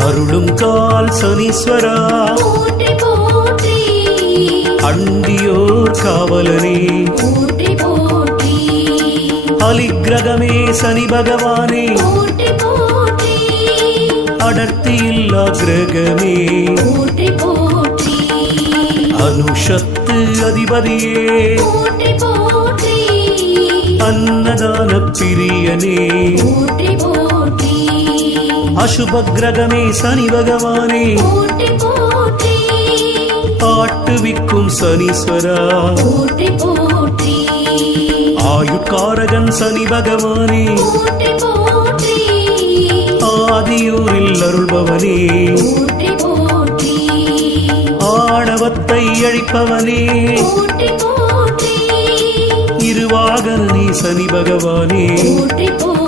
அருளும் கால் சனீஸ்வரா போற்றி போற்றி அண்டியோர் காவலனே போற்றி போற்றி அலிக்கிரகமே சனி பகவானே போற்றி போற்றி அடர்த்தியில்லா கிரகமே போற்றி போற்றி அனுஷத்து அதிபதியே போற்றி போற்றி அன்னதான பிரியனே போற்றி போற்றி அசுப கிரகமே சனி பகவானே போற்றி போற்றி ஆட்டுவிக்கும் சனீஸ்வரா போற்றி போற்றி ஆயுட்காரகன் சனி பகவானே போற்றி போற்றி ஆதியூரில் அருள்பவனே போற்றி போற்றி ஆணவத்தை அழிப்பவனே போற்றி போற்றி இருவாகனே சனி பகவானே போற்றி போற்றி